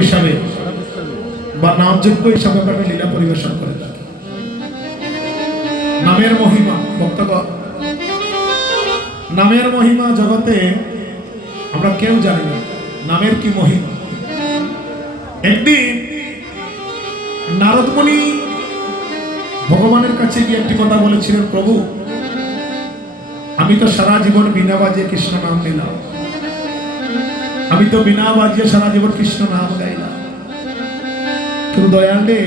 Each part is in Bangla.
হিসাবে বা নামযোগ্য হিসাবে আমরা লীলা পরিবেশন করে থাকি। নামের মহিমা ভক্তগণ নামের মহিমা জগতে আমরা কেউ জানি না। নামের কি মহিমা? একদিন নারদমণি ভগবানের কাছে গিয়ে একটি কথা বলেছিলেন, প্রভু, আমি তো সারা জীবন বিনা বাজে কৃষ্ণ নাম নিলাম। আমি তো বিনা বাজিয়ে সারা জীবন কৃষ্ণ নাম গাইলাম। কিন্তু দয়ালে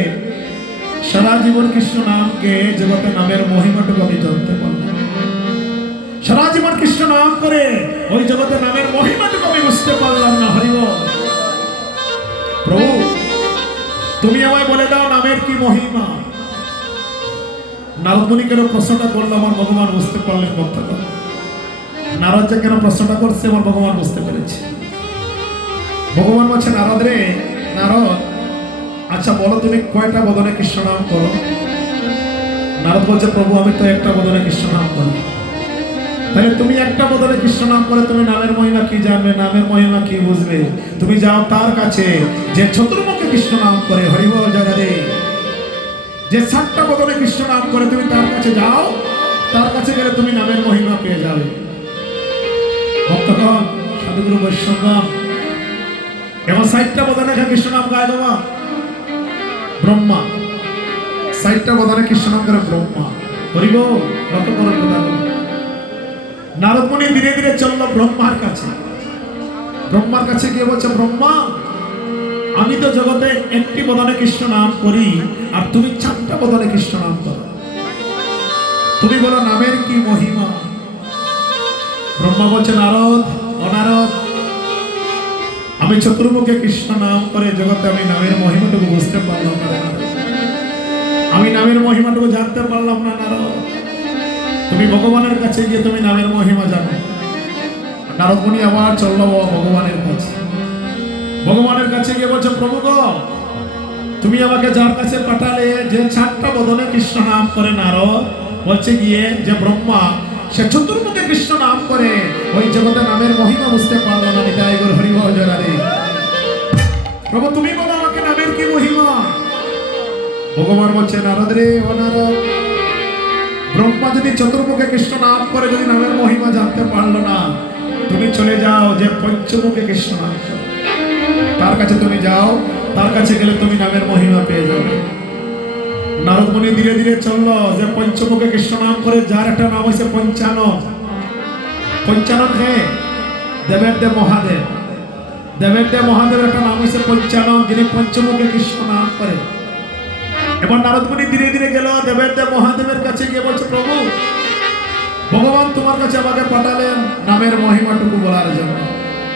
সারা জীবন কৃষ্ণ নামকে জগতে নামের মহিমাটুকু আমি জানতে পারলাম। সারা জীবন কৃষ্ণ নাম করে ওই জগতে নামের মহিমাটুকু আমি বুঝতে পারলাম না হরিব প্রভু, তুমি আমায় বলে দাও নামের কি মহিমা। নারদমণি কেন প্রশ্নটা করল আমার ভগবান বুঝতে পারলেন ভক্তগণ নারদ যে কেন প্রশ্নটা করছে আমার ভগবান বুঝতে পেরেছে। ভগবান বলছে, নারদ রে, নারদ আচ্ছা বলো তুমি কয়টা বদনে কৃষ্ণ নাম করো? নারদ বলছে, প্রভু, আমি তো একটা বদনে কৃষ্ণ নাম করি। তাহলে তুমি একটা বদলে কৃষ্ণ নাম করে তুমি নামের মহিমা কি জানবে? নামের মহিমা কি বুঝবে? তুমি যাও তার কাছে, যে চতুর্মুখে কৃষ্ণ নাম করে হরিবল জয়রাধে যে সাতটা বদলে কৃষ্ণ নাম করে, তুমি তার কাছে যাও, তার কাছে গেলে তুমি নামের মহিমা পেয়ে যাবে। ভক্তগণ, সাধুগুরু বৈষ্ণবগণ এবং সাইটটা বদলে লেখা কৃষ্ণ নাম গায়ে দেওয়া ব্রহ্মা। সাইটটা বদলে কৃষ্ণ নাম করে ব্রহ্মা। হরিব নারদমণি ধীরে ধীরে চলল ব্রহ্মার কাছে। ব্রহ্মার কাছে গিয়ে বলছে, ব্রহ্মা, আমি তো জগতে একটি বদনে কৃষ্ণ নাম করি, আর তুমি চারটা বদনে কৃষ্ণ নাম করো। তুমি বলো, নামের কি মহিমা? ব্রহ্মা বলছে, নারদ, অনারদ আমি চতুর্মুখে কৃষ্ণ নাম করে জগতে আমি নামের মহিমাটুকু বুঝতে পারলাম না। আমি নামের মহিমাটুকু জানতে পারলাম না, নারদ। তুমি ভগবানের কাছে গিয়ে তুমি নামের মহিমা জানো। নারদমণি আবার চলল ভগবানের কাছে। ভগবানের কাছে গিয়ে বলছে, প্রভু গো, তুমি আমাকে যার কাছে পাঠালে, যে চারটা বদনে কৃষ্ণ নাম করে নারদ, বলছে গিয়ে যে ব্রহ্মা, সে চতুর্মুখে কৃষ্ণ নাম করে ওই জগতে নামের মহিমা বুঝতে পারল না, নিতাই হরি জরারে প্রভু, তুমি বলো আমাকে নামের কি মহিমা? ভগবান বলছে, নারদ রে, ও নারদ, ব্রহ্মা যদি চতুর্মুখে কৃষ্ণ নাম করে যদি নামের মহিমা জানতে পারল না, তুমি চলে যাও যে পঞ্চমুখে কৃষ্ণ নাম তার কাছে তুমি যাও, তার কাছে গেলে তুমি নামের মহিমা পেয়ে যাবে। নারদমণি ধীরে ধীরে চলল যে পঞ্চমুখে কৃষ্ণ নাম করে, যার একটা নাম হয়েছে পঞ্চানন। পঞ্চানন হে। দেবের দেব মহাদেব। দেবের দেব মহাদেবের একটা নাম হয়েছে পঞ্চানন, যিনি পঞ্চমুখে কৃষ্ণ নাম করে। এবার নারদমণি ধীরে ধীরে গেল, দেবের দেব মহাদেবের কাছে গিয়ে বলছে, প্রভু, ভগবান তোমার কাছে আমাকে পাঠালেন নামের মহিমাটুকু বলার জন্য।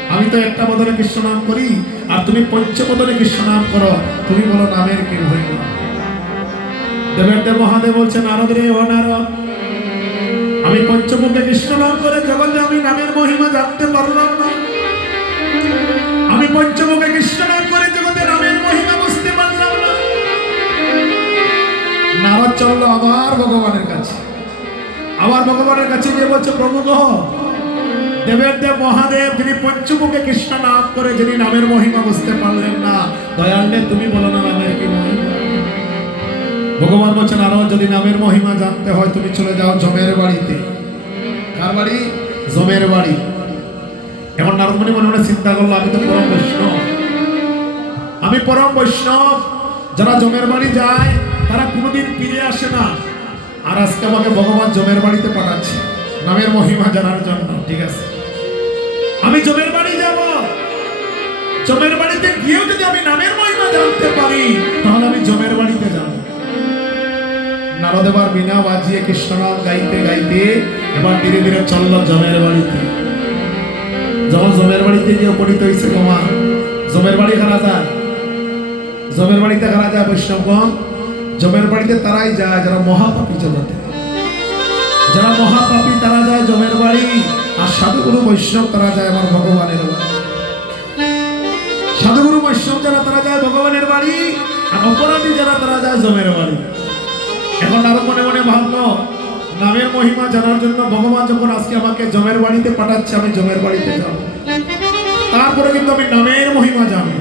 আমি তো একটা বদলে কৃষ্ণ নাম করি, আর তুমি পঞ্চবদলে কৃষ্ণ নাম করো। তুমি বলো নামের কি মহিমা? দেবের দেব মহাদেব বলছে, নারদ রে, ও নারদ আমি পঞ্চমুখে কৃষ্ণ নাম করে যখন আমি নামের মহিমা জানতে পারলাম না। আমি পঞ্চমুখে কৃষ্ণ নাম করে জগতে নামের মহিমা বুঝতে পারলাম না। নারদ চলল আবার ভগবানের কাছে। আবার ভগবানের কাছে গিয়ে বলছে, প্রভু গো, দেবের দেব মহাদেব, যিনি পঞ্চমুখে কৃষ্ণ নাম করে যিনি নামের মহিমা বুঝতে পারলেন না দয়ালে তুমি বলো না নামের কি মহিমা? ভগবান বলছেন, আরও যদি নামের মহিমা জানতে হয়, তুমি চলে যাও জমের বাড়িতে। কার বাড়ি? জমের বাড়ি। এখন নারদমণি মনে মনে চিন্তা করল, আমি তো পরম বৈষ্ণব। আমি পরম বৈষ্ণব। যারা জমের বাড়ি যায়, তারা কোনোদিন ফিরে আসে না। আর আজকে আমাকে ভগবান জমের বাড়িতে পাঠাচ্ছে, নামের মহিমা জানার জন্য। ঠিক আছে? আমি জমের বাড়ি যাব। জমের বাড়িতে গিয়েও যদি আমি নামের মহিমা জানতে পারি, তাহলে আমি জমের বাড়িতে যাব। নারদেবার বিনা বাজিয়ে কৃষ্ণনাম গাইতে গাইতে এবার ধীরে ধীরে চলল জমের বাড়িতে। যখন জমের বাড়িতে গিয়ে উপনীত হয়েছে তোমার জমের বাড়ি খারা যায়। জমের বাড়িতে খারা যায় বৈষ্ণবগণ জমের বাড়িতে তারাই যায়, যারা মহাপাপী জগতে। যারা মহাপাপী তারা যায় জমের বাড়ি, আর সাধুগুরু বৈষ্ণব তারা যায় আমার ভগবানের বাড়ি। সাধুগুরু বৈষ্ণব যারা তারা যায় ভগবানের বাড়ি, আর অপরাধী যারা তারা যায় জমের বাড়ি। এখন আরও মনে মনে ভাবলো, নামের মহিমা জানার জন্য ভগবান যখন আজকে আমাকে জমের বাড়িতে পাঠাচ্ছে, আমি জমের বাড়িতে যাব। তারপরে কিন্তু আমি নামের মহিমা জানি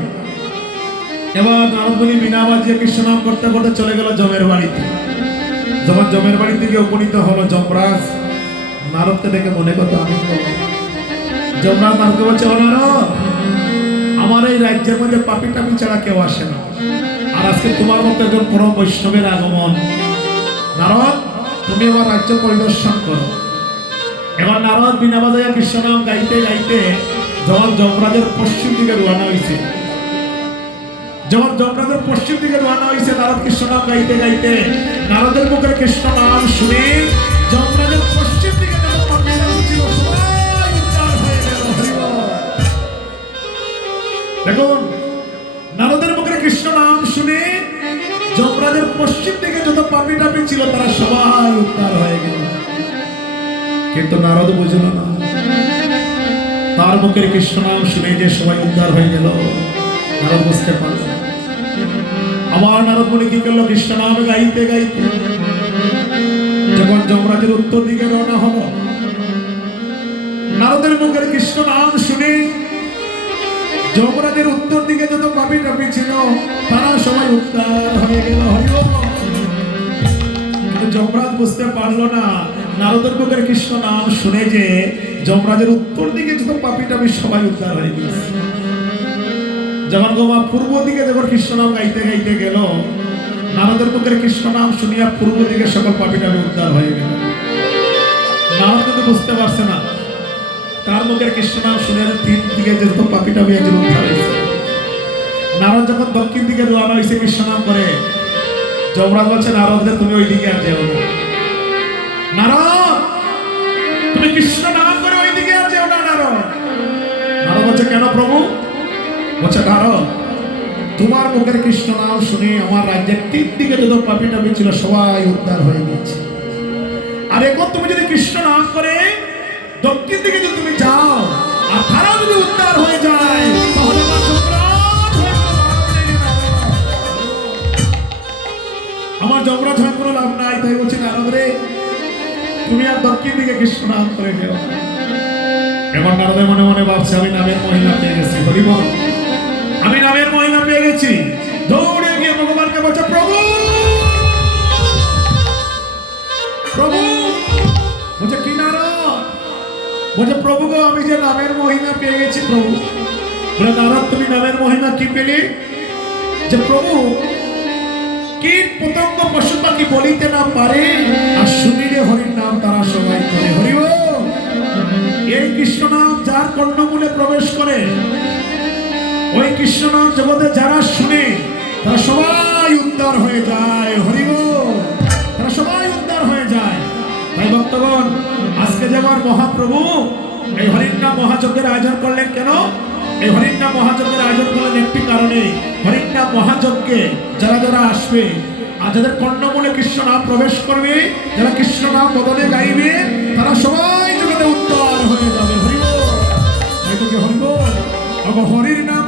এবার নারদমণি বিনা বাজিয়ে কৃষ্ণ নাম করতে করতে চলে গেল জমের বাড়িতে। যখন জমের বাড়ি থেকে উপনীত হলো যমরাজ, নারদকে দেখে মনে কত আনন্দ যমরাজ নারদকে বলছে, ও নারদ, আমার এই রাজ্যের মধ্যে পাপি টাপি ছাড়া কেউ আসে না। আর আজকে তোমার মতো একজন পরম বৈষ্ণবের আগমন। নারদ, তুমি আমার রাজ্য পরিদর্শন করো। এবার নারদ বিনা বাজায় কৃষ্ণ নাম গাইতে গাইতে যখন যমরাজের পশ্চিম দিকে রওনা হয়েছে যখন যমরাজের পশ্চিম দিকে রওনা হয়েছে নারদ কৃষ্ণ নাম গাইতে গাইতে নারদের মুখে কৃষ্ণ নাম শুনে যমরাজের পশ্চিম দিকে। দেখুন যমরাজের পশ্চিম দিকে যত পাপি টাপি ছিল, তারা সবাই উদ্ধার হয়ে গেল। কিন্তু নারদ বুঝল না। তার মুখের কৃষ্ণ নাম শুনে যে সবাই উদ্ধার হয়ে গেল, নারদ বুঝতে পারল না। আবার নারদ মুনি কি করল? কৃষ্ণ নাম গাইতে গাইতে যখন যমরাজের উত্তর দিকে রওনা হলো, নারদের মুখের কৃষ্ণ নাম শুনে যমরাজের উত্তর দিকে যত পাপি টাপি ছিল, তারা সবাই উদ্ধার হয়ে গেল। যমরাজ বুঝতে পারল না, নারদের মুখের কৃষ্ণ নাম শুনে যে যমরাজের উত্তর দিকে যত পাপি টাপি সবাই উদ্ধার হয়ে গেছে। যখন গোমা পূর্ব দিকে যখন কৃষ্ণ নাম গাইতে গাইতে গেল, নারদের মুখের কৃষ্ণ নাম শুনিয়া পূর্ব দিকে সকল পাপি টাপি উদ্ধার হয়ে গেল। নারদ কিন্তু বুঝতে পারছে না কৃষ্ণ নাম শুনে তিন দিকে যত পাপি টাপি একজন উদ্ধার হয়েছে। নারদ যখন দক্ষিণ দিকে রওনা হয়েছে, কৃষ্ণ নাম করে যমরাজ বলছে তুমি ওই দিকে আর যেও না। নারদ, তুমি কৃষ্ণ নাম করে ওই দিকে আর যেও না, নারদ। নারদ বলছে, কেন প্রভু? বলছে, নারদ, তোমার মুখের কৃষ্ণ নাম শুনে আমার রাজ্যের তিন দিকে যত পাপি টাপি ছিল সবাই উদ্ধার হয়ে গেছে আর এখন তুমি যদি কৃষ্ণ নাম করে দক্ষিণ দিকে যদি তুমি যাও, আর তারা যদি উদ্ধার হয়ে যায় আমার যমরাজ হয়ে লাভ নাই, তাই বলছি নারদ রে তুমি আর দক্ষিণ দিকে কৃষ্ণ নাম করে যেও এবার নারদে মনে মনে ভাবছে, আমি নামের মহিমা পেয়ে গেছি। হরিবল আমি নামের মহিমা পেয়ে গেছি। দৌড়ে গিয়ে ভগবানকে বলছে, প্রভু! বলছে, প্রভু গো, আমি যে নামের মহিমা পেয়ে গেছি প্রভু। বলে, নারদ, তুমি নামের মহিমা কি পেলে? যে, প্রভু, কীট পতঙ্গ পশু পাখি বলিতে না পারে, আর শুনিলে হরির নাম তারা সবাই করে। হরিব এই কৃষ্ণ নাম যার কর্ণমূলে প্রবেশ করে, ওই কৃষ্ণ নাম জগতে যারা শুনে, তারা সবাই উদ্ধার হয়ে যায়। হরিব তারা সবাই উদ্ধার হয়ে যায়। তাই ভক্তগণ আজকে যেমন মহাপ্রভু, এই হরিণা মহাযজ্ঞের আয়োজন করলেন কেন? এই হরিণা মহাযজ্ঞের আয়োজন করলেন একটি কারণে হরিণা মহাযজ্ঞে যারা যারা আসবে, আর যাদের কর্ণমূলে কৃষ্ণ নাম প্রবেশ করবে, যারা কৃষ্ণ নাম বদলে গাইবে, তারা সবাই জগতে উত্তর হয়ে যাবে। হরিব তাই হরিব হরির নাম